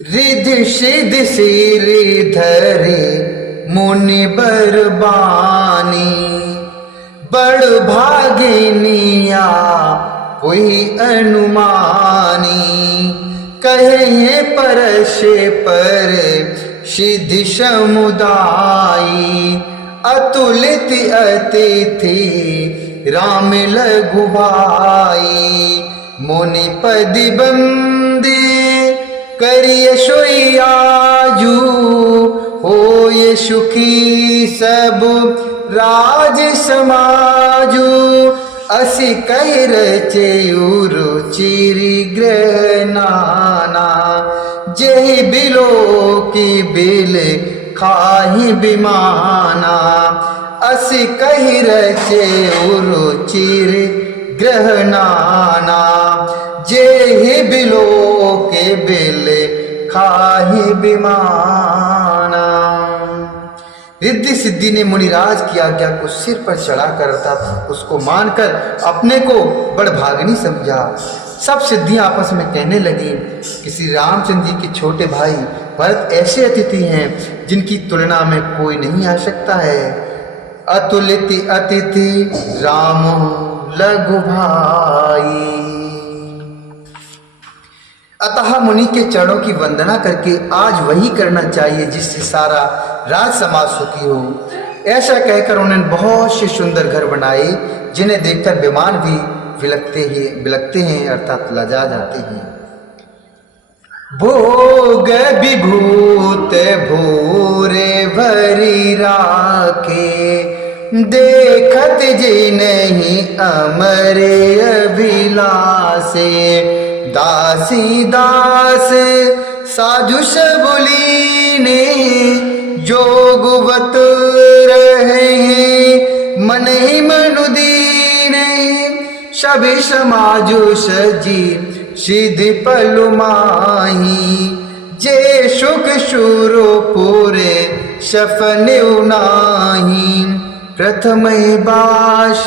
रिधि सिधि सिर धरे मुनि बरबानी, बड़ भागिनिया पुहि अनुमानी। कहे परशे पर सिद्धि समुदायी, अतुलित अतिथि राम लघु भाई। मुनि पदि बंदे करिय सोई आजू, होय सुखी सब राज समाजू। असि कहि रचे रुचिरि गृह नाना, जेहि बिलो की बिल खाहि बिमाना। असि कहि रचे रुचिरि गृह नाना, जेहि बिलो के बिल खाहि बिमाना। रिद्धि सिद्धि ने मुनिराज की आज्ञा को सिर पर चढ़ाकर अर्थात उसको मानकर अपने को बड़भागिनी समझा। सब सिद्धियां आपस में कहने लगी कि श्री रामचंद्र जी के छोटे भाई भरत ऐसे अतिथि हैं जिनकी तुलना में कोई नहीं आ सकता है। अतुलित अतिथि राम लघु भाई। अतः मुनि के चरणों की वंदना करके आज वही करना चाहिए जिससे सारा राज समाज सुखी हो। ऐसा कहकर उन्होंने बहुत से सुंदर घर बनाए जिन्हें देखकर विमान भी बिलकते हैं अर्थात लजा जाते हैं। भोग विभूत भूरे भरी राखे, देखत जी नहीं अमरे अभिलाषे। दासी दास साधु सबलीने, जोगवत रहे मन ही मनुदीने। सभी समाजो सजी सिद्धि पलु माही, जे सुख सुरो पूरे सफने नाही। प्रथम बास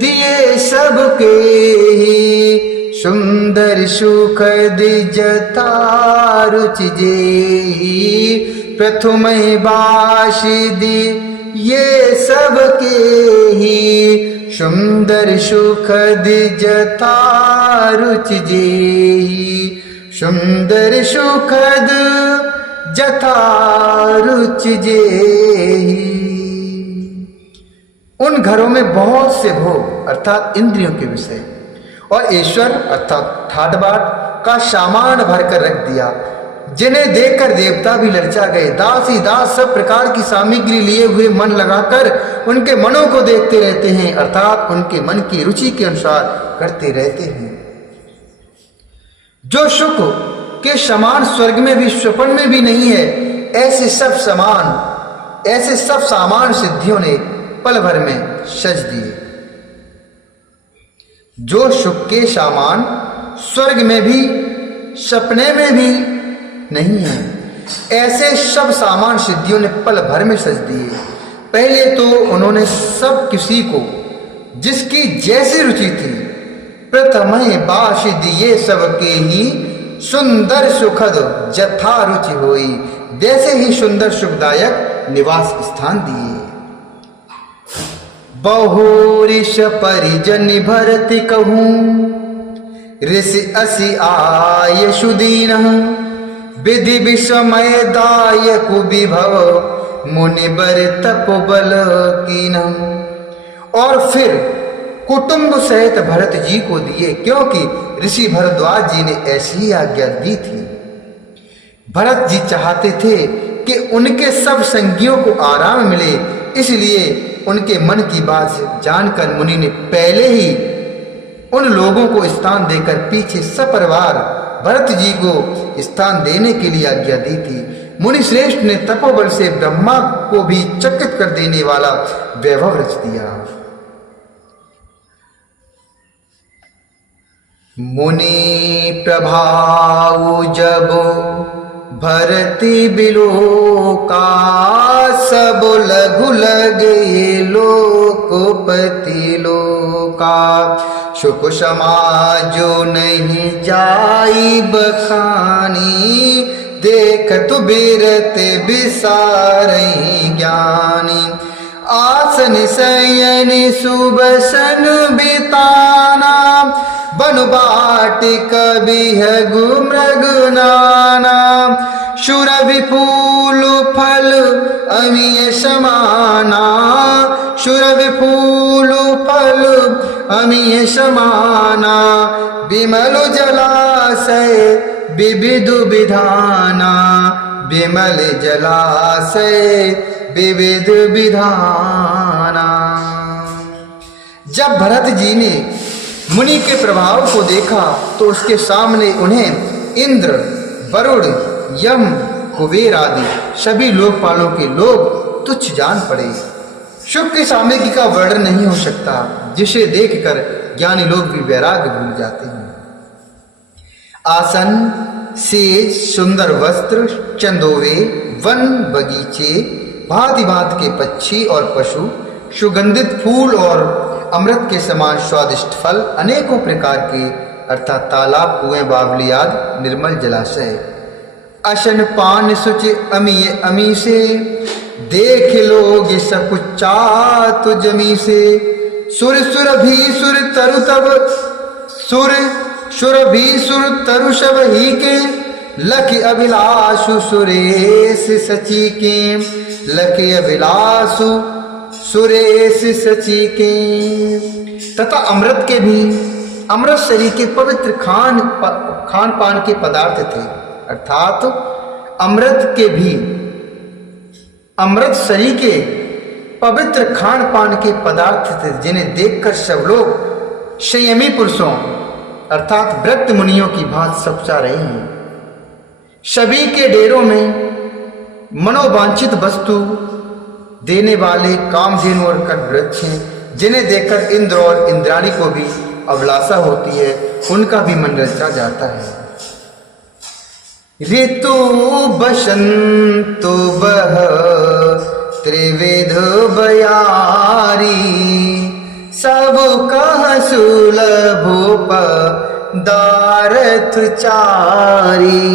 दिए सबके ही, सुंदर सुखद जथा रुचि जेहि। प्रथम बास दिए सबके ही, सुंदर सुखद जथा रुचि जेहि। सुंदर सुखद जथा रुचि जेहि। उन घरों में बहुत से भोग अर्थात इंद्रियों के विषय और ईश्वर अर्थात ठाट बाट का सामान भरकर रख दिया, जिन्हें देखकर देवता भी ललचा गए। दास ही दास सब प्रकार की सामग्री लिए हुए मन लगाकर उनके मनों को देखते रहते हैं अर्थात उनके मन की रुचि के अनुसार करते रहते हैं। जो सुख के समान स्वर्ग में भी स्वप्न में भी नहीं है, ऐसे सब सामान सिद्धियों ने पल भर में सज दिए। जो सुख के सामान स्वर्ग में भी सपने में भी नहीं है, ऐसे सब सामान सिद्धियों ने पल भर में सज दिए। पहले तो उन्होंने सब किसी को जिसकी जैसी रुचि थी प्रथम बाश दिए सबके ही, सुंदर सुखद जथा रुचि होई। जैसे ही सुंदर सुखदायक निवास स्थान दिए। बहुरिश परिजन भरत कहूँ, ऋषि असि आय सुदीन। विधि विषमय दायक विभव, मुनि बर तप बल कीन। और फिर कुटुंब सहित भरत जी को दिए, क्योंकि ऋषि भरद्वाज जी ने ऐसी ही आज्ञा दी थी। भरत जी चाहते थे कि उनके सब संगियों को आराम मिले, इसलिए उनके मन की बात जानकर मुनि ने पहले ही उन लोगों को स्थान देकर पीछे सपरिवार भरत जी को स्थान देने के लिए आज्ञा दी थी। मुनि श्रेष्ठ ने तपोबल से ब्रह्मा को भी चकित कर देने वाला वैभव रच दिया। मुनि प्रभाव जब भरती बिलोका, सब लघु लगे लोकपति लोका। सुख समाजो नहीं जाई बखानी, हेतु बीरते बिसारई ज्ञानी। आसन शयन सुबसन बिताना बन बाटिक बिहगु मृग नाना। शुर विपुल फल अमीय समाना शुर विपुल फल अमीय समाना। विमल जलाशय विविध विधाना विमल जलाशय विविध विधाना। जब भरत जी ने मुनि के प्रभाव को देखा तो उसके सामने उन्हें इंद्र, वरुण, यम, कुबेर आदि सभी लोकपालों के लोग तुच्छ जान पड़े। सुख की सामग्री का वर्णन नहीं हो सकता, जिसे देखकर ज्ञानी लोग भी वैराग्य भूल जाते हैं। आसन, सेज, सुंदर वस्त्र, चंदोवे, वन, बगीचे, भांति भांति के पक्षी और पशु, सुगंधित फूल और अमृत के समान स्वादिष्ट फल, अनेकों प्रकार के अर्थात तालाब, कुएं, बावली आदि निर्मल जलाशय, अशन पान सुचि अमीय अमी से, देख लोग सकुचा तो जमी से। सुर सुर भी सुर तरु तब सुर भी सुर तरु शब ही के, लख अभिलाषु सुरेश सची के, लख अभिलाषु सुरेश सची के। तथा अमृत के भी अमृत शरीर के पवित्र खान पान के पदार्थ थे, अर्थात अमृत के भी अमृत शरीर के पवित्र खान पान के पदार्थ थे, जिन्हें देखकर सब लोग संयमी पुरुषों अर्थात व्रत मुनियों की भांति सपचा रहे हैं। सभी के डेरों में मनोवांछित वस्तु देने वाले कामधेनु और कटवृक्ष हैं, जिन्हें देखकर इंद्र और इंद्राणी को भी अभिलाषा होती है, उनका भी मन रचा जाता है। ऋतु बसंतो बह त्रिविध बयारी, सब कह सुलभ दारथ चारी।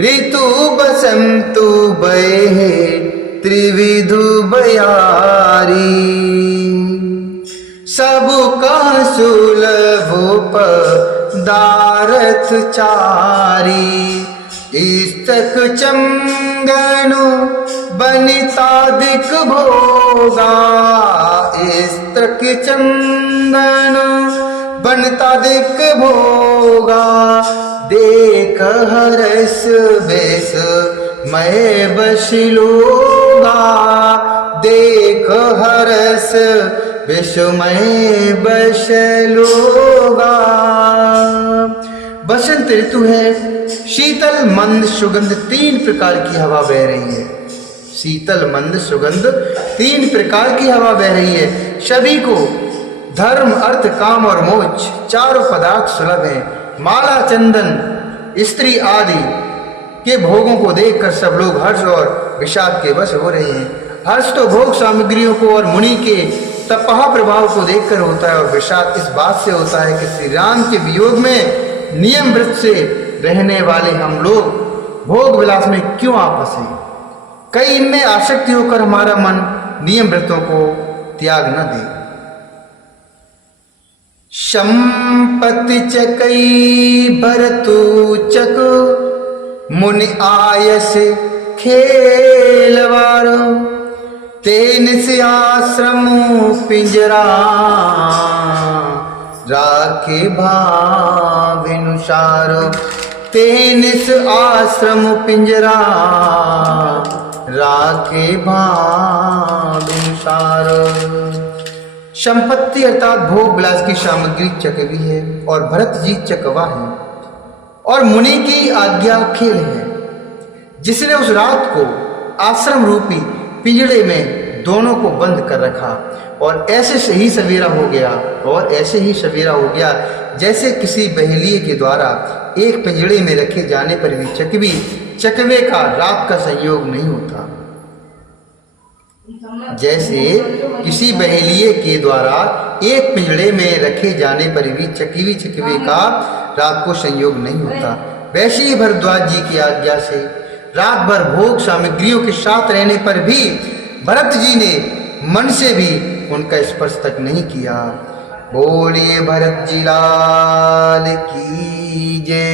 ऋतु बसंतो बह त्रिविध बयारी, सब कह सुलभ दारथ चारी। इस्तक चंदनु बनितादिक भोगा, इस्तक चंदनु बनितादिक भोगा। देख हरस बेस मैं बसिलोगा, देख हरस विषमय बसलोगा। बसंत ऋतु है, शीतल मंद सुगंध तीन प्रकार की हवा बह रही है। शीतल मंद सुगंध तीन प्रकार की हवा बह रही है। सभी को धर्म, अर्थ, काम और मोक्ष चारों पदार्थ सुलभ हैं। माला, चंदन, स्त्री आदि के भोगों को देखकर सब लोग हर्ष और विषाद के वश हो रहे हैं। हर्ष तो भोग सामग्रियों को और मुनि के तपहा प्रभाव को देखकर होता है, और विषाद इस बात से होता है कि श्री राम के वियोग में नियम व्रत से रहने वाले हम लोग भोग विलास में क्यों आ फंसे। कई इनमें आसक्ति होकर हमारा मन नियम व्रतों को त्याग न दे। संपत्ति चकई भरतु चक, मुनि आयस खेलवारो। तेन से आश्रम पिंजरा, राखे भाविनुसारो। तेन से आश्रम पिंजरा, राखे भाविनुसारो। संपत्ति अर्थात भोग विलास की सामग्री चकवी है, और भरत जी चकवा है, और मुनि की आज्ञा खेल है, जिसने उस रात को आश्रम रूपी पिंजड़े में दोनों को बंद कर रखा, और ऐसे ही सवेरा हो गया, और ऐसे ही सवेरा हो गया जैसे किसी बहेलिए के द्वारा एक पिंजड़े में रखे जाने पर भी चकवे का रात का संयोग नहीं होता। जैसे किसी बहेलिए के द्वारा एक पिंजड़े में रखे जाने पर भी चकवे का रात को संयोग नहीं होता, वैसे ही भरद्वाज जी की आज्ञा से रात भर भोग सामग्रियों के साथ रहने पर भी भरत जी ने मन से भी उनका स्पर्श तक नहीं किया। बोलिए भरत जी लाल की जय।